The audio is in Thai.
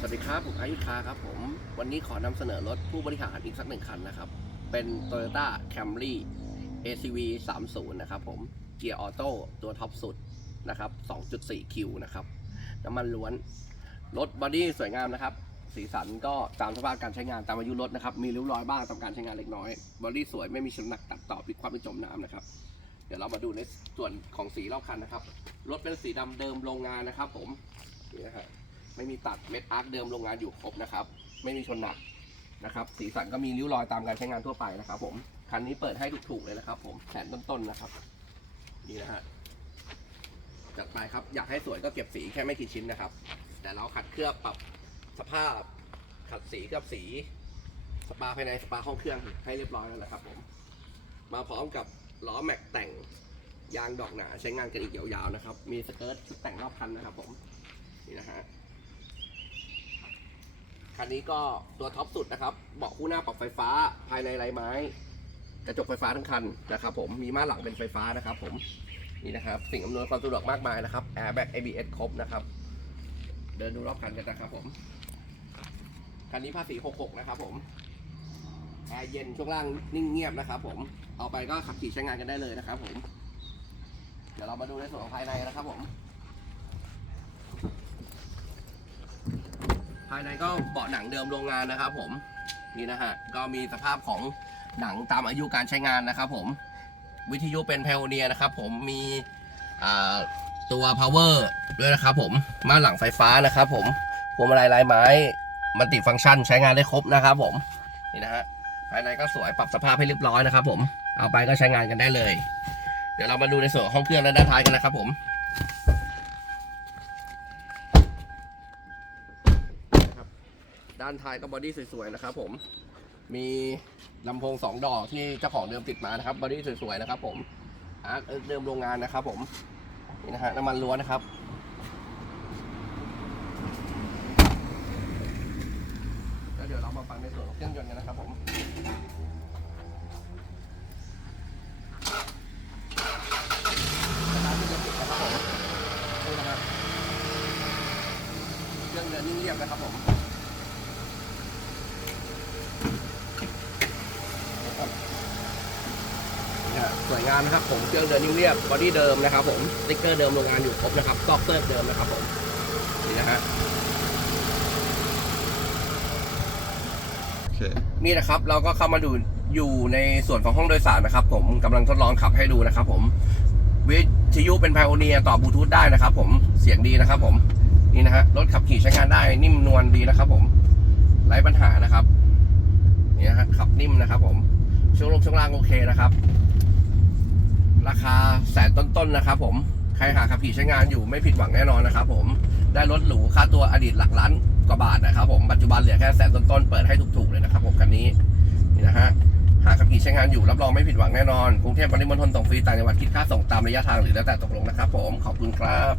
สวัสดีครับ ผมอายุทธาครับผม วันนี้ขอนำเสนอรถผู้บริหารอีกสักหนึ่งคันนะครับ เป็น Toyota Camry ACV 30นะครับผม เกียร์ออโต้ตัวท็อปสุดนะครับ2.4คิวนะครับ น้ำมันล้วน รถบอดี้สวยงามนะครับ สีสันก็ตามสภาพการใช้งานตามอายุรถนะครับ มีริ้วรอยบ้างตามการใช้งานเล็กน้อย บอดี้สวยไม่มีชนหนักตัดต่อปิดความเป็นจมน้ำนะครับ เดี๋ยวเรามาดูในส่วนของสีรอบคันนะครับ รถเป็นสีดำเดิมโรงงานนะครับ ผมนี่นะฮะ ไม่มีตัดเม็ดอาร์คเดิมโรงงานอยู่ครบนะครับ ไม่มีชนหนักนะครับ สีสันก็มีริ้วรอยตามการใช้งานทั่วไปนะครับผมคันนี้เปิดให้ถูกๆเลยนะครับผมแสนต้นๆนะครับนี่นะฮะจัดไปครับอยากให้สวยก็เก็บสีแค่ไม่กี่ชิ้นนะครับ แต่เราขัดเคลือบปรับสภาพ ขัดสีกับสี สปาภายในสปาห้องเครื่องให้เรียบร้อยแล้วนะครับ ผม มาพร้อมกับล้อแม็กแต่งยางดอกหนาใช้งานกันอีกยาวๆนะครับ มีสเกิร์ตชุดแต่งรอบคันนะครับ ผมนี่นะฮะ คันนี้ก็ตัวท็อปสุดนะครับ เบาะคู่หน้าปรับไฟฟ้าภายในไร้ไม้ กระจกไฟฟ้าทั้งคันนะครับ ผมมีม่านหลังเป็นไฟฟ้านะครับ ผมนี่นะครับ สิ่งอำนวยความสะดวกมากมายนะครับ Airbag ABS ครบนะครับ เดินดูรอบคันกันนะครับผมคันนี้ภาษี 66 นะครับ ผมแอร์เย็นช่วงล่างนิ่งเงียบนะครับ ผมเอาไปก็ขับขี่ใช้งานกันได้เลยนะครับ ผม เดี๋ยวเรามาดูในส่วนของภายในนะครับ ผม ภายในก็เบาะหนังเดิมโรงงานนะครับ ผมนี่นะฮะก็มีสภาพของหนังตามอายุการใช้งานนะครับ ผมวิทยุเป็น p พ o เนียนะครับ ผมมีตัว power ด้วยนะครับ ผมม่านหลังไฟฟ้านะครับ ผมพวงมาลัยลายไม้มันติดฟังก์ชันใช้งานได้ครบนะครับ ผมนี่นะฮะภายในก็สวยปรับสภาพให้เรียบร้อยนะครับ ผมเอาไปก็ใช้งานกันได้เลย เดี๋ยวเรามาดูในส่วนของห้องเครื่องและด้านท้ายกันนะครับ ผมานท้ายก็บอดี้สวยๆนะครับผม มีลำโพงสองดอกที่เจ้าของเดิมติดมานะครับบอดี้สวยๆนะครับผมอาร์คเดิมโรงงานนะครับผมนี่นะฮะน้ำมันล้วนนะครับแล้วเดี๋ยวเรามาฟังในส่วนของเครื่องยนต์กันนะครับผมเครื่องยนต์ติดนะครับผมนี่นะครับเครื่องเดินนิ่งเรียบนะครับผม เนี่ย สวยงามนะครับผมเครื่องเดินนิ่งเรียบบอดี้เดิมนะครับผมสติ๊กเกอร์เดิมโรงงานอยู่ครบนะครับซอกเซิร์ฟเดิมนะครับผมนี่นะฮะโอเคนี่นะครับเราก็เข้ามาดูอยู่ในส่วนของห้องโดยสารนะครับ ผมกำลังทดลองขับให้ดูนะครับ ผมวิทยุเป็นไพโอเนียต่อบลูทูธได้นะครับ ผมเสียงดีนะครับ ผมนี่นะฮะรถขับขี่ใช้งานได้นิ่มนวลดีนะครับ ผมไร้ปัญหานะครับนี่นะฮะขับนิ่มนะครับ ผมช่วงลงช่วงล่างโอเคนะครับราคาแส นต้นๆนะครับผม ใครหาขับขี่ใช้งานอยู่ไม่ผิดหวังแน่นอนนะครับผม ได้รถหรูค่าตัวอดีตหลักล้านกว่าบาทนะครับผม ปัจจุบันเหลือแค่แสนต้นๆ เปิดให้ถูกๆเลยนะครับผมคันนี้ นี่นะฮะ หาขับขี่ใช้งานอยู่รับรองไม่ผิดหวังแน่นอน กรุงเทพปริมณฑลส่งฟรีต่างจังหวัดคิดค่าส่งตามระยะทางหรือแล้วแต่ตกลงนะครับผม ขอบคุณครับ